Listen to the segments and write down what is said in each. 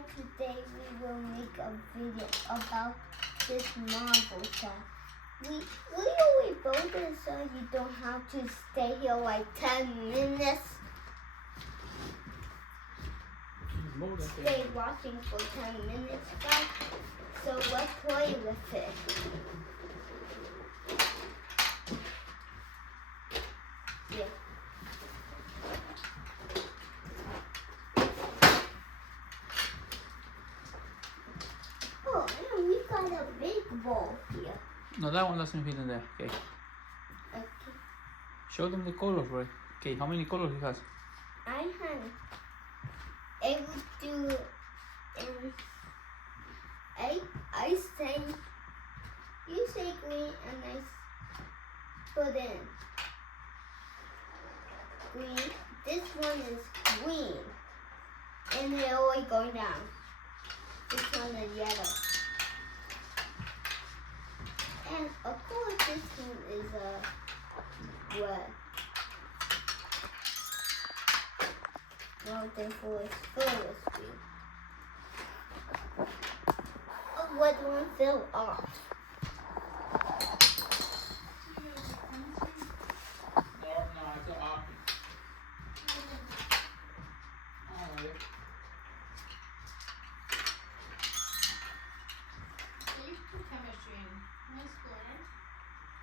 everyone, today we will make a video about this Marvel set. We always build it so you don't have to stay here like 10 minutes. Stay watching for 10 minutes, guys. So let's play with it. Yeah. Oh, and we got a big ball here. No, that one doesn't fit in there. Okay. Okay. Show them the colors, right? Okay, how many colors he has? I will do I say you say green and I put in green. This one is green and they're always going down. This one is yellow. And of course this one is red. Now therefore it's full green. Oh, red one fell off.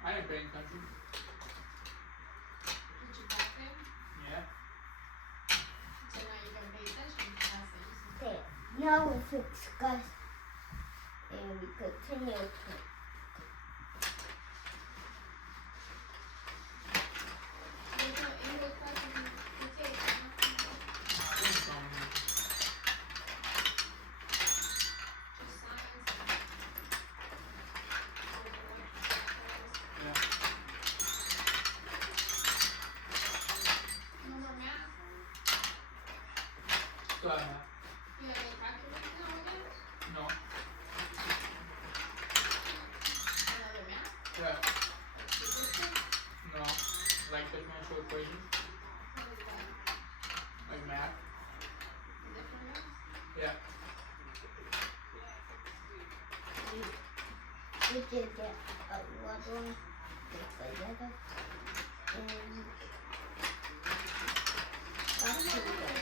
I am paying attention. Did you back in? Yeah. So now you're going to pay attention to lessons. Okay, now we fix guys and we continue. There's no English lesson you take. Just science. Yeah. No more math? So I have. You have any calculus now again? No. Another math? Yeah. Like statistics? No. Like differential equations. What is that? Like math. Different math? Yeah. We did get a red one with a yellow and that's the red.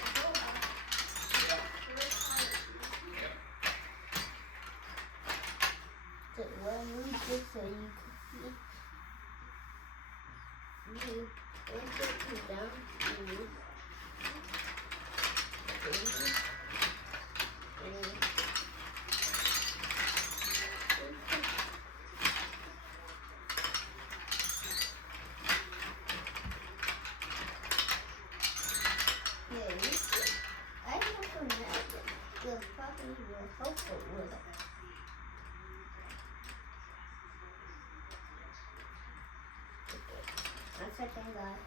So when we did so you could see you put it down you yeah, you see, I have a magic. You'll probably will helpful with it. Okay. 1 second, guys.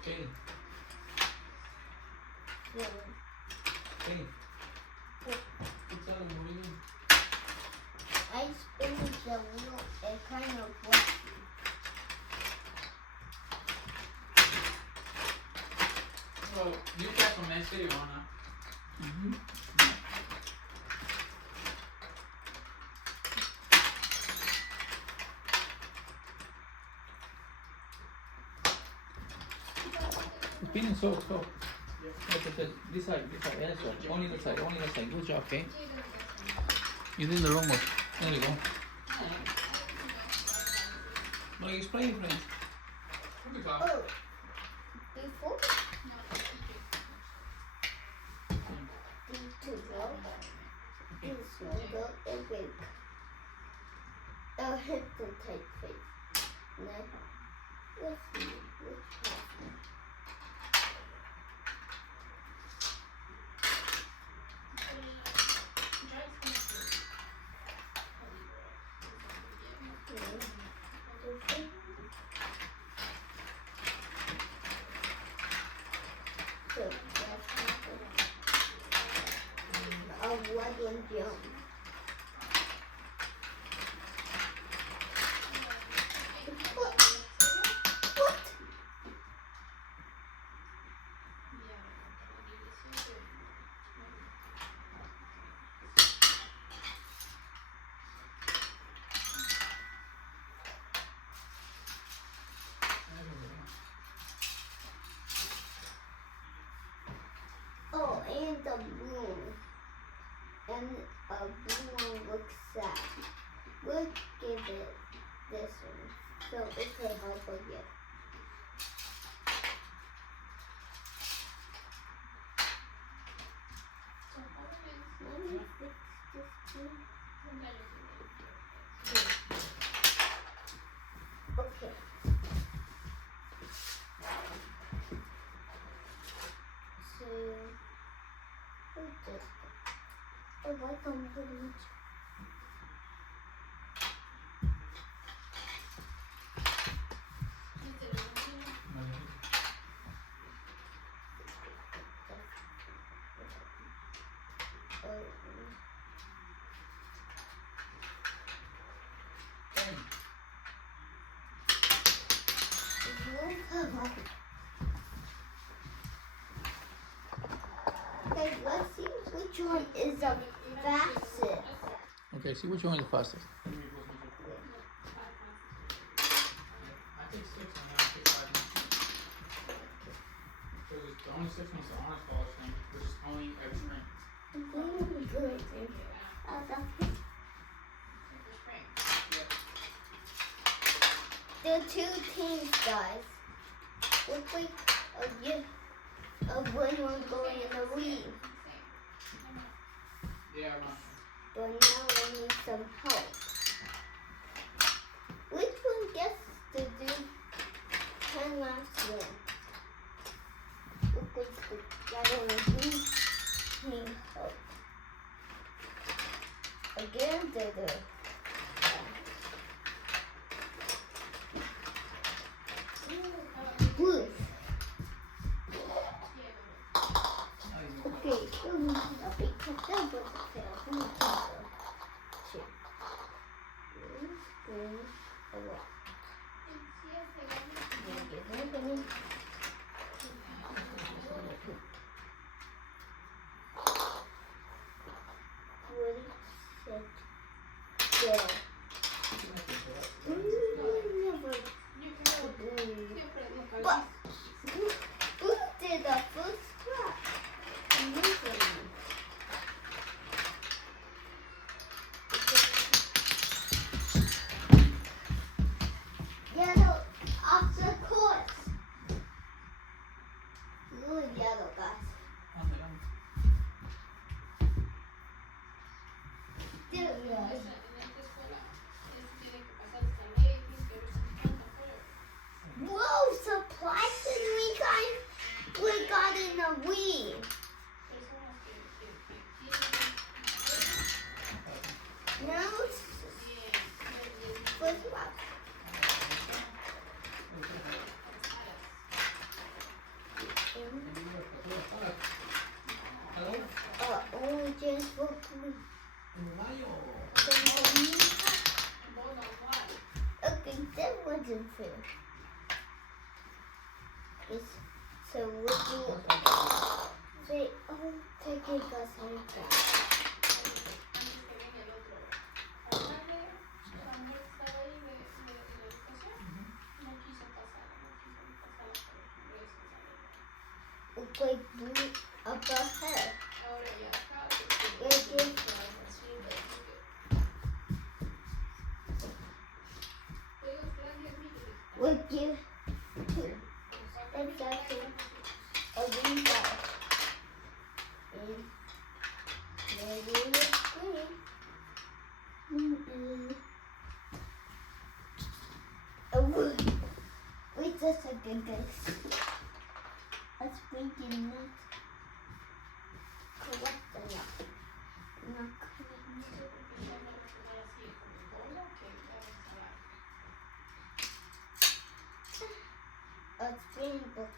Okay. Yeah. Okay. What's that moving in? I spin the wheel and kind of works. So you got some nice video on that. Mm-hmm. Spinning so. This side, yeah, so only the side. Good job, okay? You did the wrong one. There you go. Well, explain, friends. Oh, before these two go, this one go and break. I'll hit the typeface. Then, let's see which one. don't jump. What? What? Oh, and the balloon. And a balloon looks sad. We'll give it this one so it can help again. Let me fix this thing. Okay. So, we'll just. I like them very much. Okay, let's see which one is the fastest. Okay, see which one is the fastest. I take 6 and then I take 5 minutes. So the only 6 months are honor scholarship, which is only every spring. Good. There are 2 teams, guys. Looks like a one going in the lead. Yeah, But now I need some help. Which one gets to do 10 laps win? Look like the yellow and green need help. Again, the blue. Okay, I'll be kept up with the tail. Green, away. Ready, set, go. But who did the first scrap? Yellow off the course. Blue and yellow, guys. Still yellow. Whoa, surprisingly, guys, we got in a lead. Now, first lap. Only just for me. Okay, that wasn't fair. Yes, so we'll do say, oh, take it guys Look like blue up ahead. We'll give exactly a green ball. And maybe it's green. Oh, wait a second, guys. Let's bring it not correct enough. Not correct. Let's bring both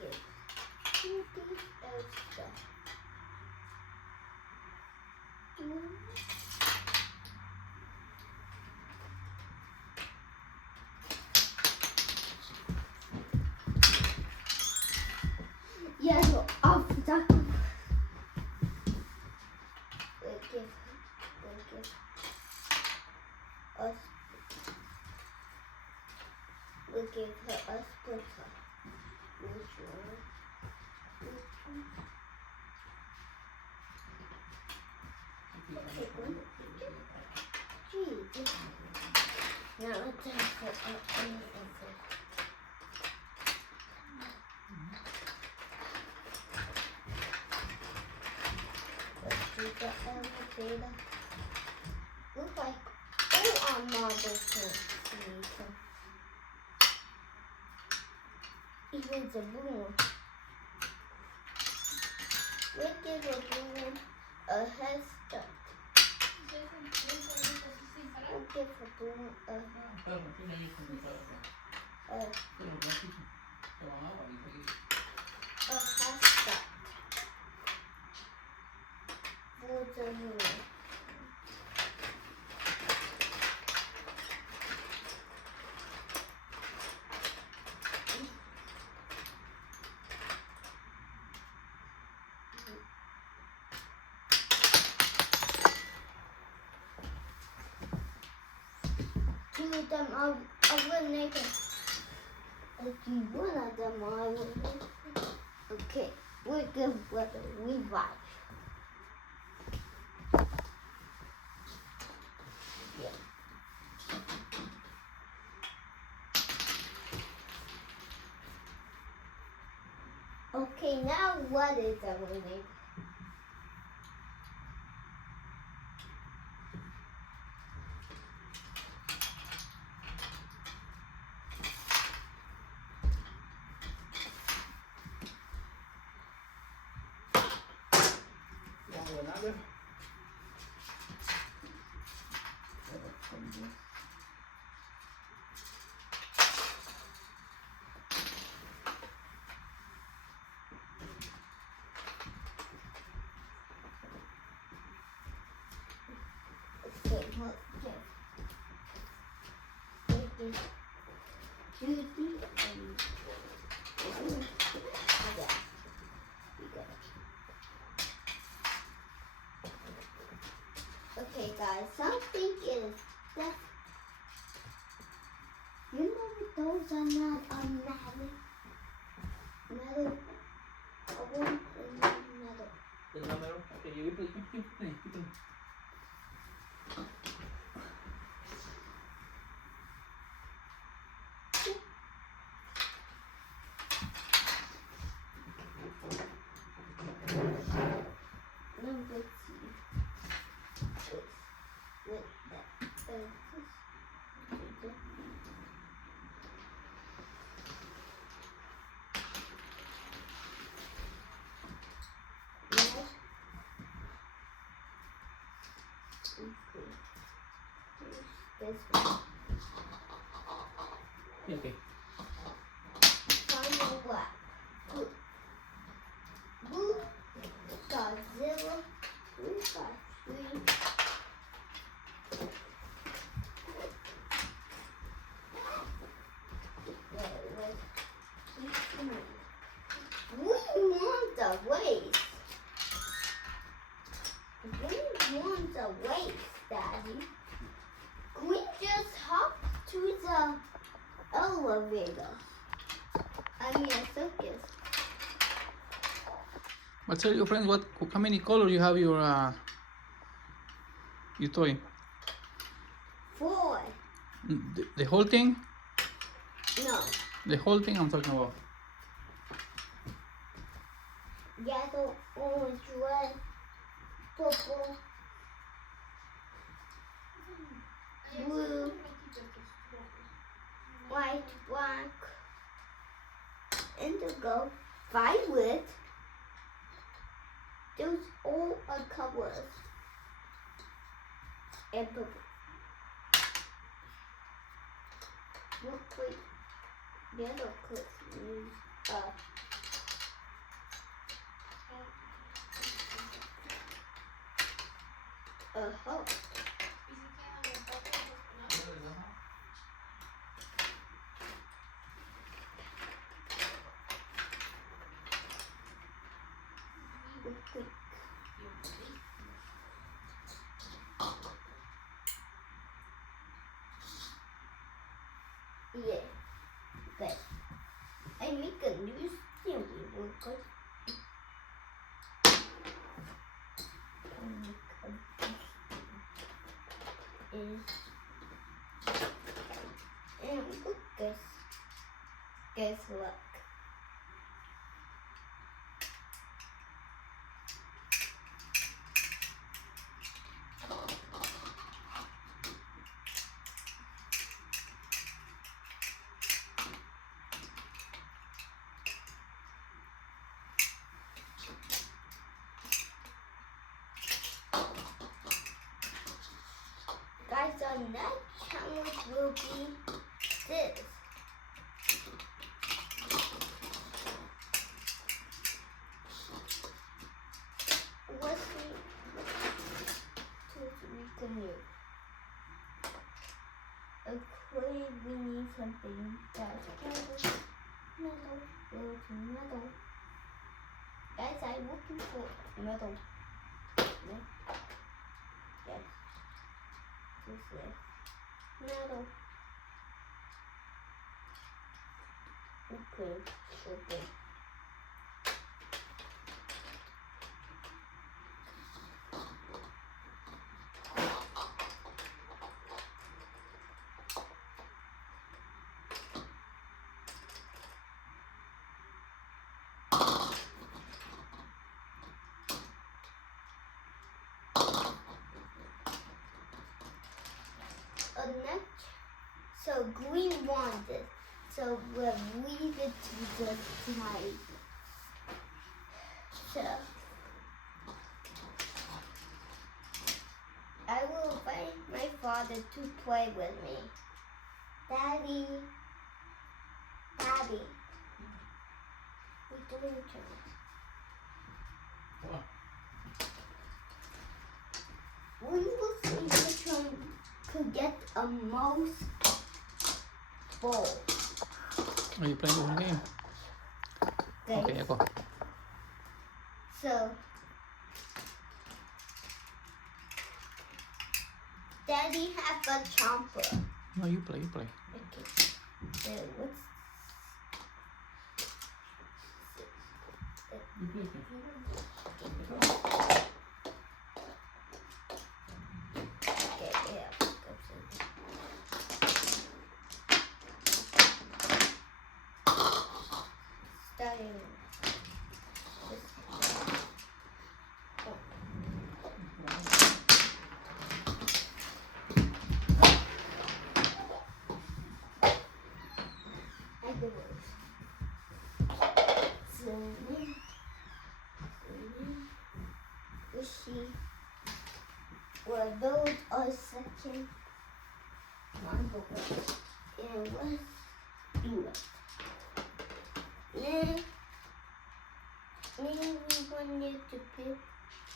give Judy a star. Yellow after. We'll give us. We'll give her a splinter. Which one? Okay, one. Gee. Now let's put anything. Let's do the elevator. Looks like all our models need some. Even the balloon. We'll give a balloon a head start. We'll give a balloon a head start. For the balloon. Two of them are eliminated. Okay, one of them are eliminated. Okay, we'll give weather revive. Yeah. Okay, now what is eliminated? Okay, well, yeah. Judy and okay. Okay, guys, something is that you know those are not metal. Metal. I want metal. The number. Okay, you play. Number two. With that. This one. Okay. Final black. Blue. Godzilla. 353. We want the waist. We want the waist, Daddy. We just hop to the elevator. I mean, a circus. But tell your friends how many colors you have your toy. 4. The whole thing? No. The whole thing I'm talking about. Yellow, orange, red, purple, blue, white, black, indigo, violet. Those all are colors. And purple. What clip? Yellow clip means Real quick. Yeah. Okay. I make a new theory real quick. I make a is and look guess what? Guys, our next challenge will be this. What's we can use? Okay, we need something that's metal. Guys, I'm looking for metal. Yes. This is metal. Okay. Next, so green wants it. So we'll leave it to the side. So I will invite my father to play with me. Daddy, we're doing chores. What? We will see which one could get a most ball. Are you playing one game? Okay, yeah, go. So, Daddy have a chomper. No, you play. Okay. So what's You play. okay, yeah. Starting this. I do it. So, we see where those are second marble. And let's do it. Then maybe we wanted to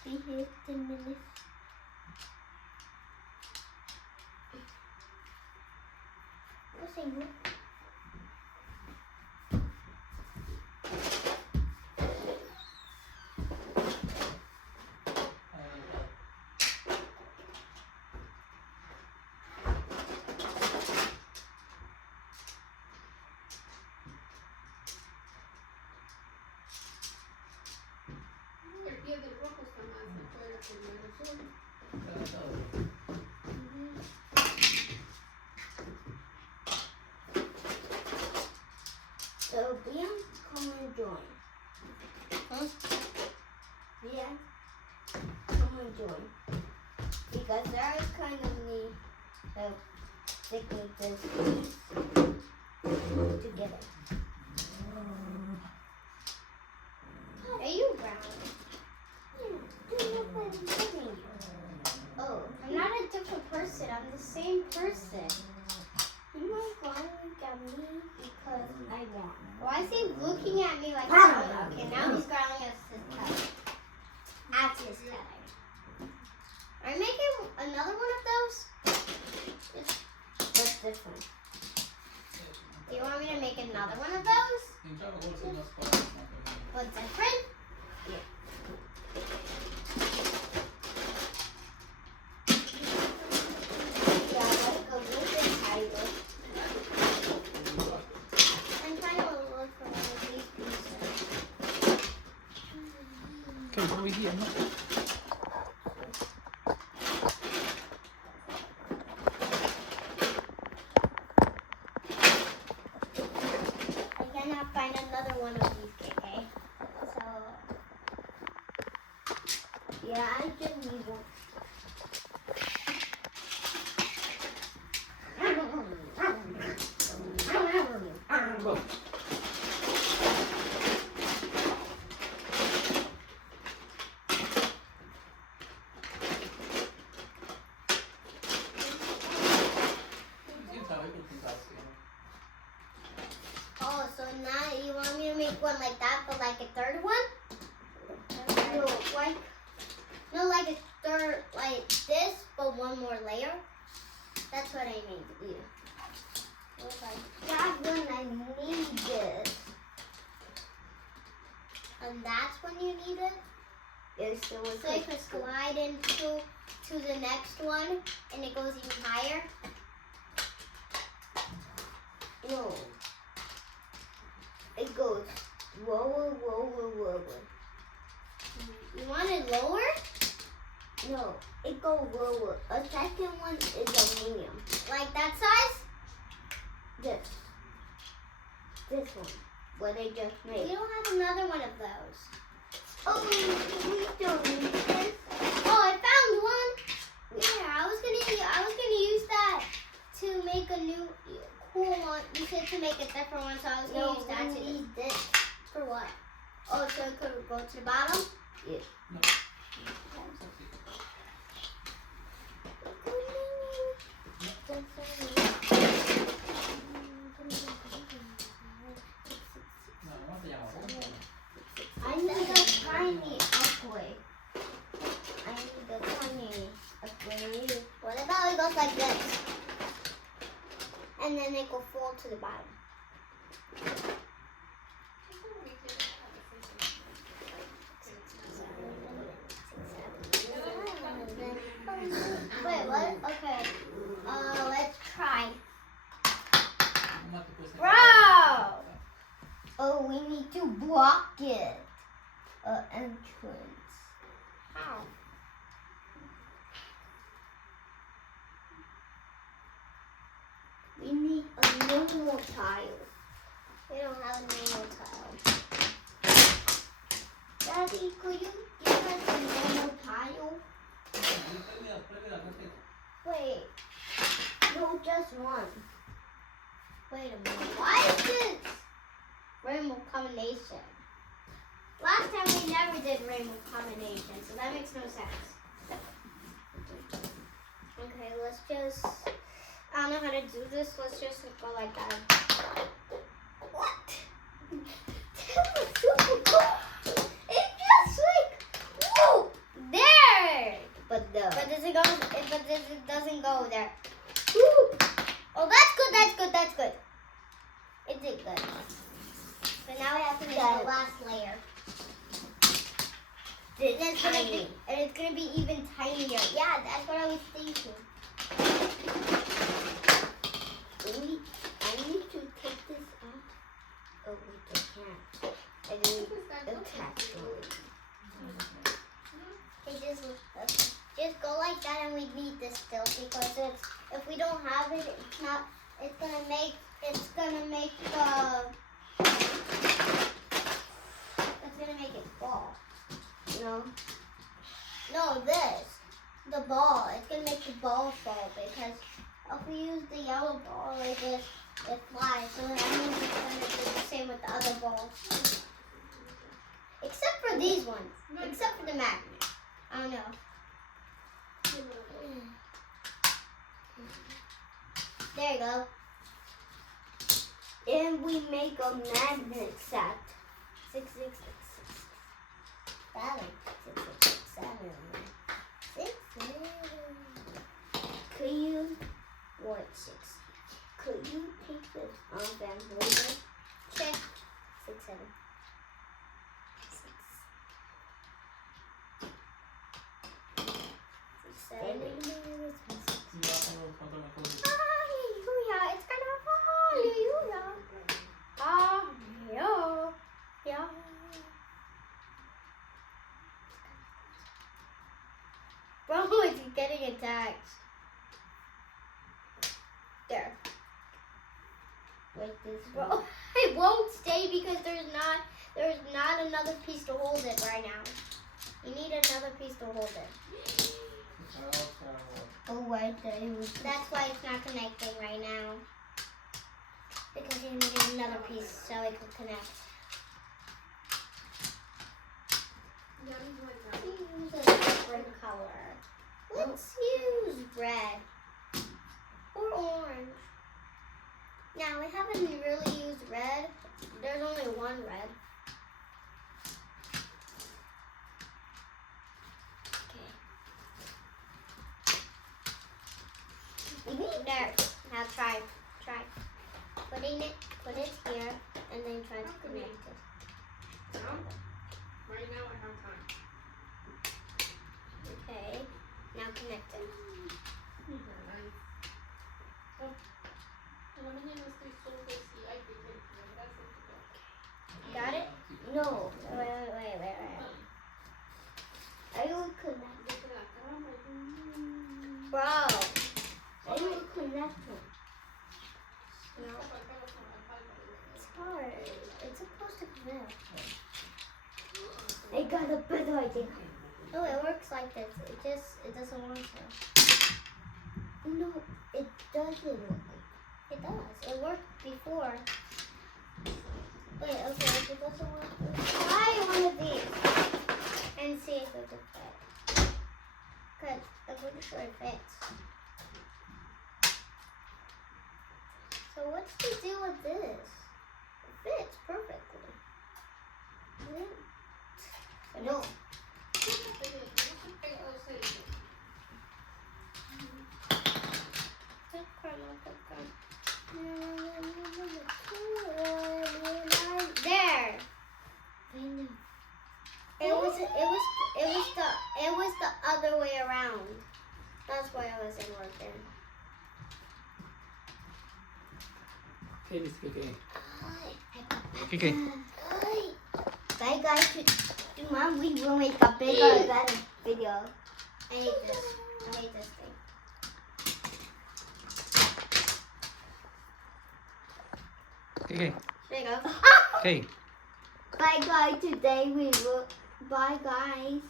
be here 10 minutes. What's it good? El pie del rojo está más afuera que el azul. So Breann, come and join. Huh? Breann, come and join. Because I kind of need help sticking this together. Are you brown? Yeah, do look like I'm kidding you. Oh, I'm not a different person. I'm the same person. you are growling at me because I want. Why is he looking at me like that? Okay, now he's growling at his color. At his color. Are you making another one of those? What's different? Do you want me to make another one of those? What's different? Okay, over here. No. I cannot find another one of these, okay? So, Yeah, I just need one. Go. oh, so now you want me to make one like that, but like a third one? No, like, No, like a third, like this, but one more layer. That's what I mean. yeah. Okay. That's when I need this. And that's when you need it. Yeah, so it's So you like can slide into the next one, and it goes even higher. no. It goes lower, lower, lower. You want it lower? No, it goes lower. A second one is aluminum. Like that size? This one. What I just You made. don't have another one of those. Oh, we don't need this. Oh, I found one. Yeah, I was gonna use that to make a new cool one. You said to make a different one, so I was gonna No, use that we to need this. for what? Oh, so it could go to the bottom. Yeah. No. I need a tiny upgrade. I need a tiny upgrade. What about it goes like this? And then it will fall to the bottom. Wait, what? Okay. Let's try. Bro! Oh, we need to block it. Entrance. How? We need a normal tile. We don't have a normal tile. Daddy, could you give us a normal tile? Wait. No, just one. Wait a minute. Why is this rainbow combination? Last time we never did rainbow combination, so that makes no sense. Okay, let's just. I don't know how to do this. Let's just go like that. What? That was super cool. It just like, whoa! There! But the. But does it go? But it doesn't go there. Woo! Oh, that's good. That's good. That's good. It did good. But now we have to make the last layer. This And tiny. it's gonna be even tinier. Yeah, that's what I was thinking. I need to take this out. Oh, wait, I can't. I need attach it. Just go like that, and we need this still because if we don't have it, it's not. It's gonna make it fall. No, this the ball. It's gonna make the ball fall because if we use the yellow ball like this, it flies. So that means it's gonna do the same with the other balls, except for these ones. Except for the magnet. I don't know. There you go. And we make a magnet set. 6, 6, 6, 6. 7, 6, 6, 6, 7. 6, 7. Could you, What 6? could you take this bamboo? Check. 6, 7. 6, 7. Hallelujah! It's gonna hallelujah! Hallelujah! typing a text. There. Like this. Bro, it won't stay because there's not another piece to hold it right now. You need another piece to hold it. Oh, right there. That's why it's not connecting right now. Because you need another piece so it can connect. Use a different color. Let's use red or orange. Now we haven't really used red. There's only one red. Okay. There. Now try. Put it here, and then try to connect it. No? Right now I have time. Okay. Now connect it. Got it? No. Wait. I will connect. Bro. I will connect it. No. It's hard. It's supposed to connect. I got a better idea. Oh, it works like this. It doesn't want to. No, it doesn't work. It does. It worked before. Wait, okay, it's supposed to work. Try one of these and see if it will fit. Good. I'm pretty sure it fits. So what's the deal with this? It fits perfectly. Yeah. No. There. It was the other way around. That's why I wasn't working. Okay, this okay. Bye guys. Mom, we will make a bigger than video. I hate this. I hate this thing. Okay. There you go. Okay. Bye guys. Today we will. Bye guys.